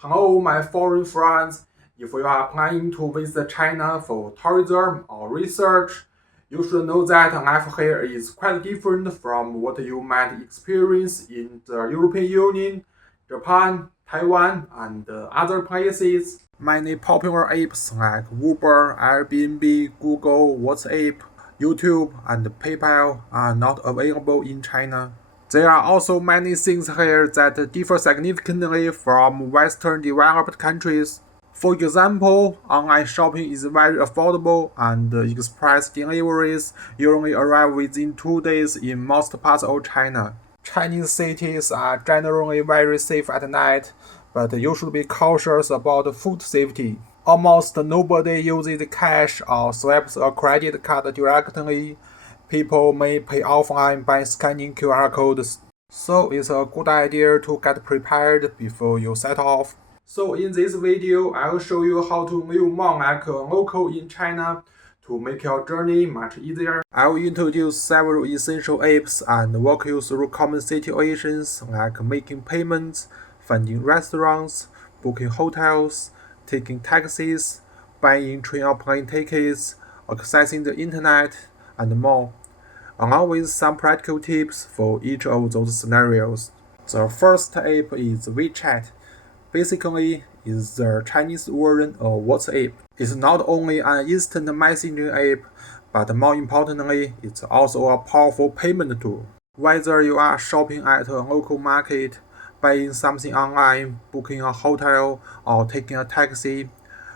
Hello, my foreign friends. If you are planning to visit China for tourism or research, you should know that life here is quite different from what you might experience in the European Union, Japan, Taiwan, and other places. Many popular apps like Uber, Airbnb, Google, WhatsApp, YouTube, and PayPal are not available in China. There are also many things here that differ significantly from Western developed countries. For example, online shopping is very affordable and express deliveries usually arrive within 2 days in most parts of China. Chinese cities are generally very safe at night, but you should be cautious about food safety. Almost nobody uses cash or swipes a credit card directly. People may pay offline by scanning QR codes, so it's a good idea to get prepared before you set off. So in this video, I will show you how to live more like a local in China to make your journey much easier. I will introduce several essential apps and walk you through common situations like making payments, finding restaurants, booking hotels, taking taxis, buying train or plane tickets, accessing the internet, and more, along with some practical tips for each of those scenarios. The first app is WeChat. Basically, it's the Chinese version of WhatsApp. It's not only an instant messaging app, but more importantly, it's also a powerful payment tool. Whether you are shopping at a local market, buying something online, booking a hotel, or taking a taxi,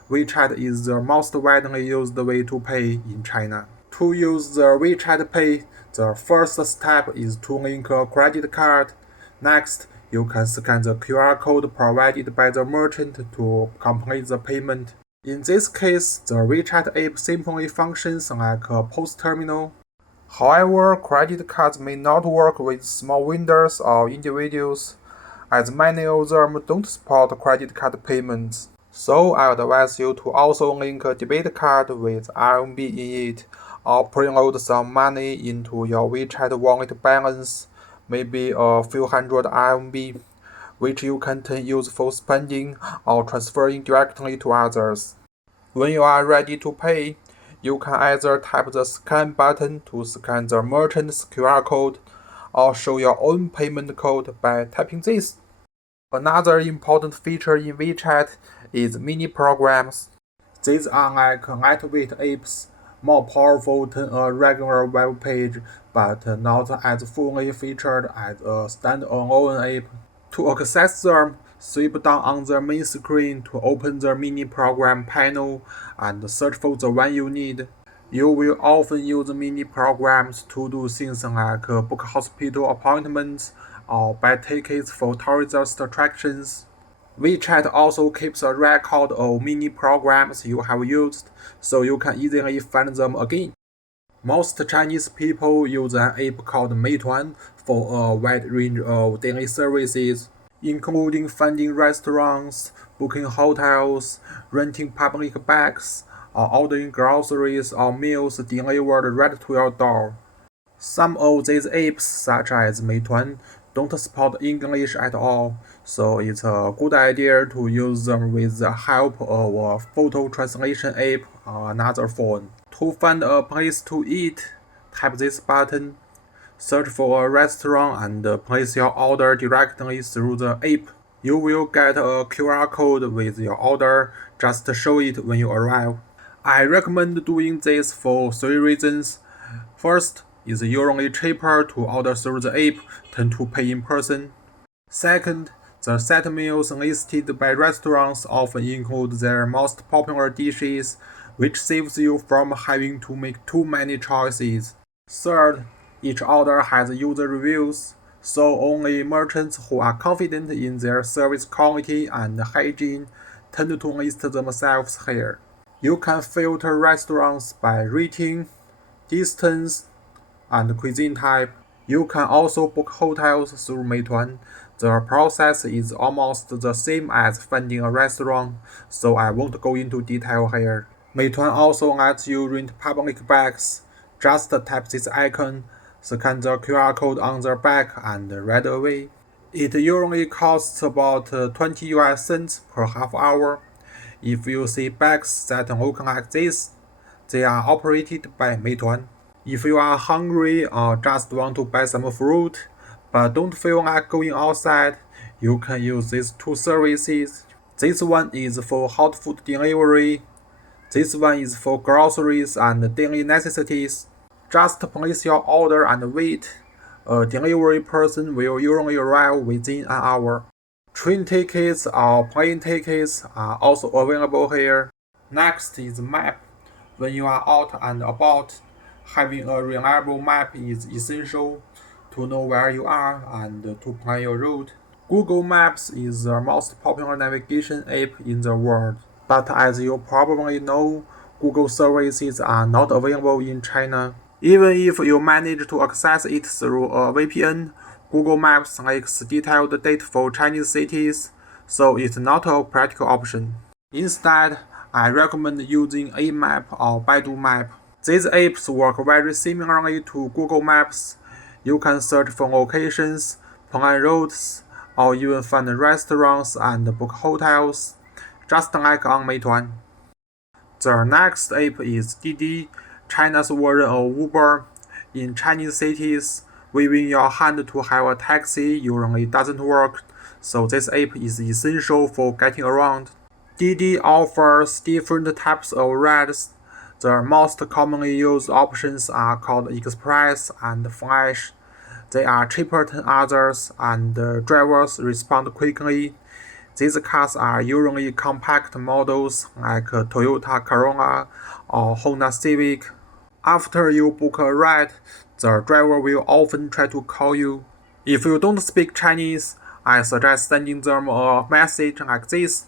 WeChat is the most widely used way to pay in China. To use the WeChat Pay, the first step is to link a credit card. Next, you can scan the QR code provided by the merchant to complete the payment. In this case, the WeChat app simply functions like a POS terminal. However, credit cards may not work with small vendors or individuals, as many of them don't support credit card payments. So I advise you to also link a debit card with RMB in it, or preload some money into your WeChat wallet balance, maybe a few hundred RMB, which you can then use for spending or transferring directly to others. When you are ready to pay, you can either tap the scan button to scan the merchant's QR code, or show your own payment code by tapping this. Another important feature in WeChat is mini programs. These are like lightweight apps, more powerful than a regular web page, but not as fully featured as a standalone app. To access them, swipe down on the main screen to open the mini program panel and search for the one you need. You will often use mini programs to do things like book hospital appointments or buy tickets for tourist attractions. WeChat also keeps a record of mini programs you have used, so you can easily find them again. Most Chinese people use an app called Meituan for a wide range of daily services, including finding restaurants, booking hotels, renting public bags, or ordering groceries or meals delivered right to your door. Some of these apps, such as Meituan, don't support English at all, so it's a good idea to use them with the help of a photo translation app on another phone. To find a place to eat, tap this button, search for a restaurant and place your order directly through the app. You will get a QR code with your order, just show it when you arrive. I recommend doing this for 3 reasons. First, it's usually cheaper to order through the app than to pay in person. Second, the set meals listed by restaurants often include their most popular dishes, which saves you from having to make too many choices. Third, each order has user reviews, so only merchants who are confident in their service quality and hygiene tend to list themselves here. You can filter restaurants by rating, distance, and cuisine type. You can also book hotels through Meituan. The process is almost the same as finding a restaurant, so I won't go into detail here. Meituan also lets you rent public bags. Just tap this icon, scan the QR code on the bag, and right away. It usually costs about 20 US cents per half hour. If you see bags that look like this, they are operated by Meituan. If you are hungry or just want to buy some fruit, but don't feel like going outside, you can use these two services. This one is for hot food delivery. This one is for groceries and daily necessities. Just place your order and wait. A delivery person will usually arrive within an hour. Train tickets or plane tickets are also available here. Next is map. When you are out and about, having a reliable map is essential to know where you are and to plan your route. Google Maps is the most popular navigation app in the world, but as you probably know, Google services are not available in China. Even if you manage to access it through a VPN, Google Maps lacks detailed data for Chinese cities, so it's not a practical option. Instead, I recommend using Amap or Baidu Map. These apps work very similarly to Google Maps. You can search for locations, plan routes, or even find restaurants and book hotels, just like on Meituan. The next app is Didi, China's version of Uber. In Chinese cities, waving your hand to hail a taxi usually doesn't work, so this app is essential for getting around. Didi offers different types of rides. The most commonly used options are called Express and Flash. They are cheaper than others, and drivers respond quickly. These cars are usually compact models like Toyota Corolla or Honda Civic. After you book a ride, the driver will often try to call you. If you don't speak Chinese, I suggest sending them a message like this.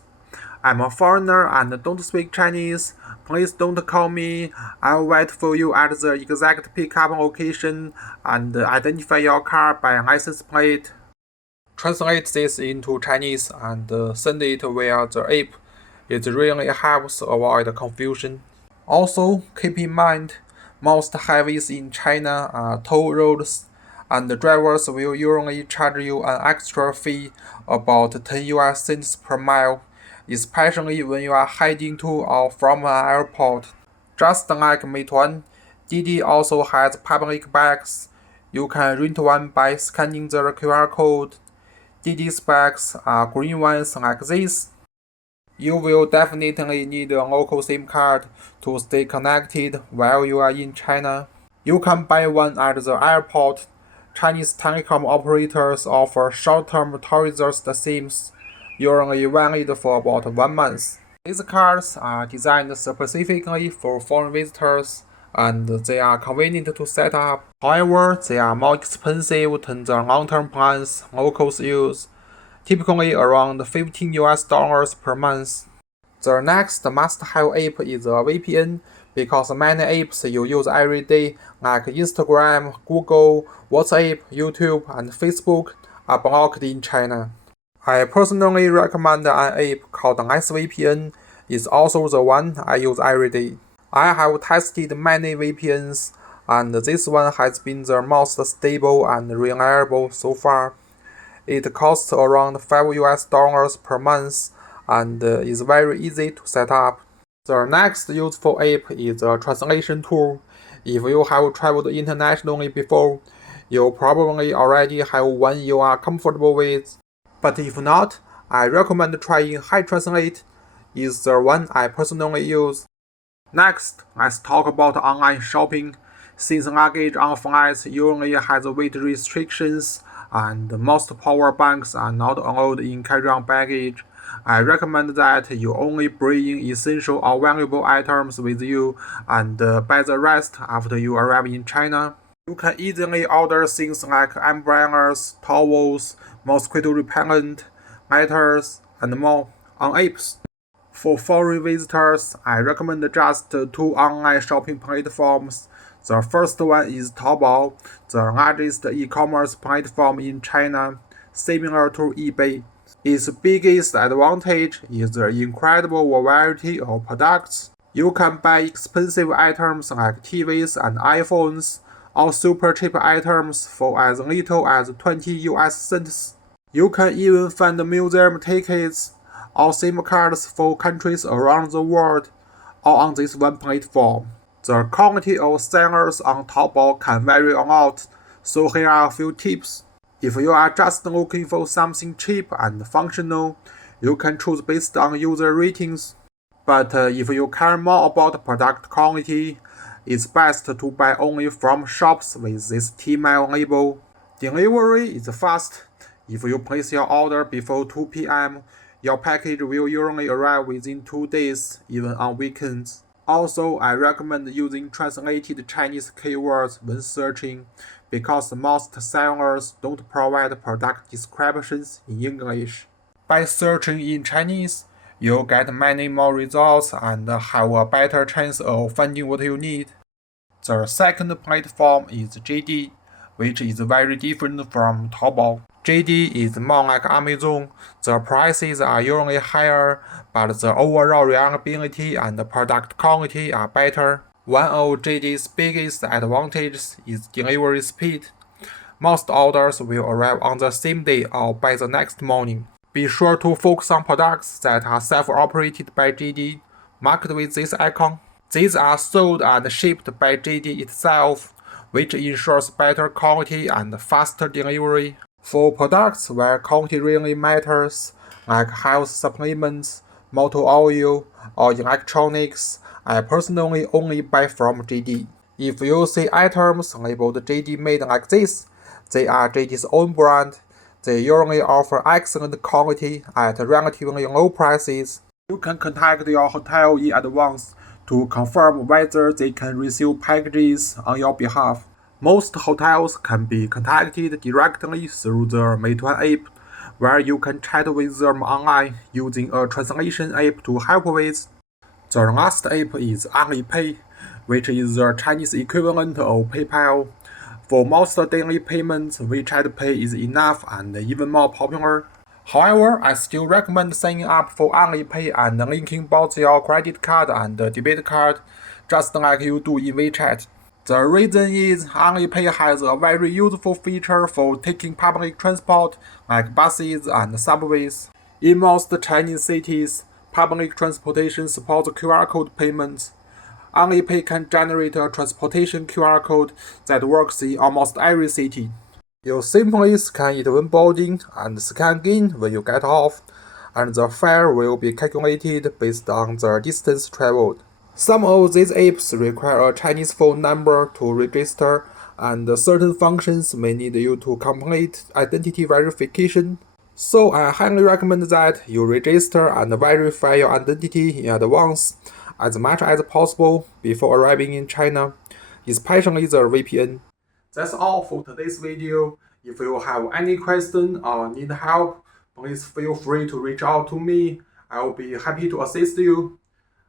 I'm a foreigner and don't speak Chinese. Please don't call me. I'll wait for you at the exact pickup location and identify your car by license plate. Translate this into Chinese and send it via the app. It really helps avoid confusion. Also, keep in mind, most highways in China are toll roads, and drivers will usually charge you an extra fee, about 10 US cents per mile, especially when you are heading to or from an airport. Just like Meituan, Didi also has public bags. You can rent one by scanning the QR code. Didi's bags are green ones like this. You will definitely need a local SIM card to stay connected while you are in China. You can buy one at the airport. Chinese telecom operators offer short-term tourist SIMs, usually valid for about 1 month. These cards are designed specifically for foreign visitors, and they are convenient to set up. However, they are more expensive than the long-term plans locals use, typically around 15 US dollars per month. The next must-have app is a VPN, because many apps you use every day, like Instagram, Google, WhatsApp, YouTube, and Facebook, are blocked in China. I personally recommend an app called NiceVPN. It's also the one I use every day. I have tested many VPNs, and this one has been the most stable and reliable so far. It costs around 5 US dollars per month and is very easy to set up. The next useful app is a translation tool. If you have traveled internationally before, you probably already have one you are comfortable with. But if not, I recommend trying HiTranslate. It's the one I personally use. Next, let's talk about online shopping. Since luggage on flights usually has weight restrictions, and most power banks are not allowed in carry-on baggage, I recommend that you only bring essential or valuable items with you and buy the rest after you arrive in China. You can easily order things like umbrellas, towels, mosquito repellent, letters, and more on apps. For foreign visitors, I recommend just two online shopping platforms. The first one is Taobao, the largest e-commerce platform in China, similar to eBay. Its biggest advantage is the incredible variety of products. You can buy expensive items like TVs and iPhones, or super cheap items for as little as 20 US cents. You can even find museum tickets or SIM cards for countries around the world, all on this one platform. The quantity of sellers on Taobao can vary a lot, so here are a few tips. If you are just looking for something cheap and functional, you can choose based on user ratings. But if you care more about product quality, it's best to buy only from shops with this Tmall label. Delivery is fast. If you place your order before 2 p.m., your package will usually arrive within 2 days, even on weekends. Also, I recommend using translated Chinese keywords when searching, because most sellers don't provide product descriptions in English. By searching in Chinese, you'll get many more results and have a better chance of finding what you need. The second platform is JD, which is very different from Taobao. JD is more like Amazon. The prices are usually higher, but the overall reliability and product quality are better. One of JD's biggest advantages is delivery speed. Most orders will arrive on the same day or by the next morning. Be sure to focus on products that are self-operated by JD, marked with this icon. These are sold and shipped by JD itself, which ensures better quality and faster delivery. For products where quality really matters, like health supplements, motor oil, or electronics, I personally only buy from JD. If you see items labeled JD made like this, they are JD's own brand. They usually offer excellent quality at relatively low prices. You can contact your hotel in advance to confirm whether they can receive packages on your behalf. Most hotels can be contacted directly through the Meituan app, where you can chat with them online using a translation app to help with. The last app is Alipay, which is the Chinese equivalent of PayPal. For most daily payments, WeChat Pay is enough and even more popular. However, I still recommend signing up for Alipay and linking both your credit card and debit card, just like you do in WeChat. The reason is Alipay has a very useful feature for taking public transport like buses and subways. In most Chinese cities, public transportation supports QR code payments. Alipay can generate a transportation QR code that works in almost every city. You simply scan it when boarding and scan again when you get off, and the fare will be calculated based on the distance traveled. Some of these apps require a Chinese phone number to register, and certain functions may need you to complete identity verification. So I highly recommend that you register and verify your identity in advance, as much as possible before arriving in China, especially the VPN. That's all for today's video. If you have any question or need help, please feel free to reach out to me. I will be happy to assist you.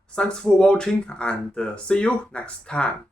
Thanks for watching and see you next time.